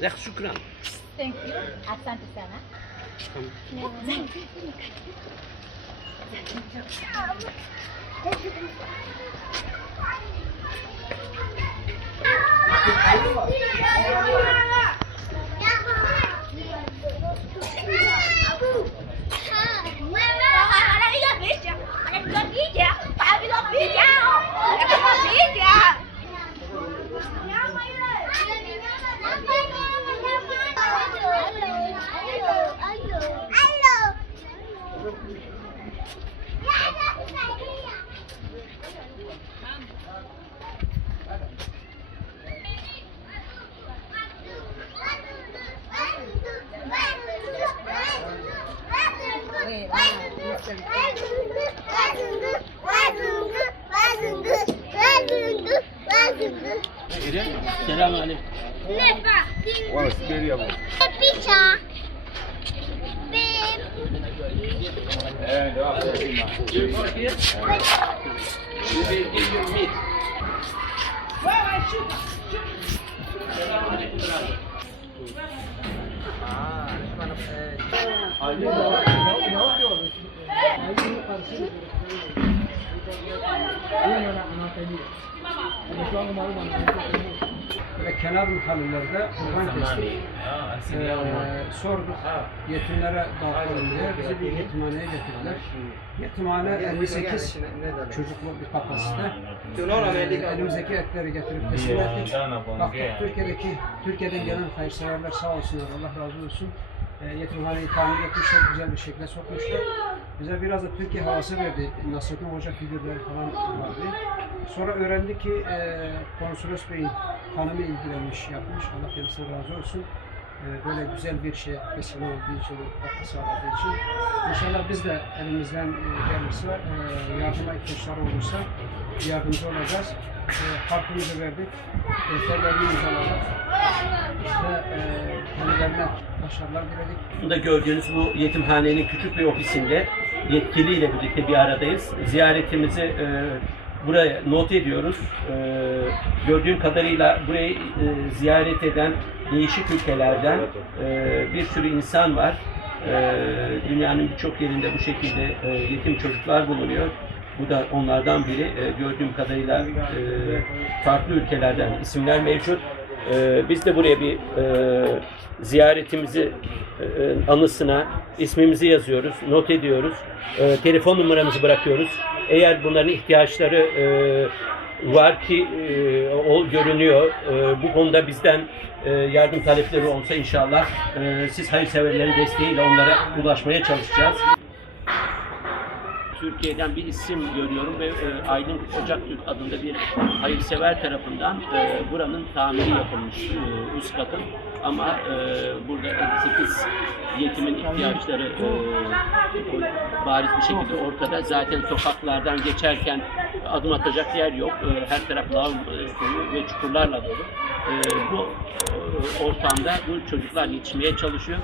Zek şükran. Thank you. Asante sana. Selamünaleyküm. Wow, seria bom. Picha. É, deu uma coisa. Ve kenar mahallelerde kurban kestik. Sorduk, yetimlere dağıtalım diye bizi bir yetimhaneye getirdiler. Yetimhane 58 çocuklu bir kapasite. Elimizdeki etleri getirip teslim ettik. Baktık Türkiye'den gelen hayırseverler sağ olsunlar, Allah razı olsun. Yetimhaneyi tamir etmişler, güzel bir şekilde sokmuşlar. Bize biraz da Türkiye havası verdi. Nasrettin Hoca figürleri falan vardı. Sonra öğrendik ki Konsolos Bey'in hanımı ilgilenmiş, yapmış. Allah kendisine razı olsun. Böyle güzel bir şey vesile olduğu için, katkı sağladığı için. İnşallah biz de elimizden gelirse, yardıma ihtiyaçları olursa yardımcı olacağız. Hakkımızı verdik. Defterlerini imzaladık. İşte kendilerine başarılar diledik. Burada gördüğünüz bu yetimhanenin küçük bir ofisinde yetkiliyle birlikte bir aradayız. Ziyaretimizi buraya not ediyoruz. Gördüğüm kadarıyla burayı ziyaret eden değişik ülkelerden bir sürü insan var. Dünyanın birçok yerinde bu şekilde yetim çocuklar bulunuyor. Bu da onlardan biri. Gördüğüm kadarıyla farklı ülkelerden isimler mevcut. Biz de buraya bir ziyaretimizi anısına ismimizi yazıyoruz, not ediyoruz. Telefon numaramızı bırakıyoruz. Eğer bunların ihtiyaçları var ki o görünüyor. Bu konuda bizden yardım talepleri olsa inşallah siz hayırseverlerin desteğiyle onlara ulaşmaya çalışacağız. Türkiye'den bir isim görüyorum ve Aylin Ocaktürk adında bir hayırsever tarafından buranın tamiri yapılmış üst katın. Ama burada 58 yetimin ihtiyaçları bariz bir şekilde ortada. Zaten sokaklardan geçerken adım atacak yer yok. Her taraf lav suyu ve çukurlarla dolu. Bu ortamda bu çocuklar yetişmeye çalışıyor.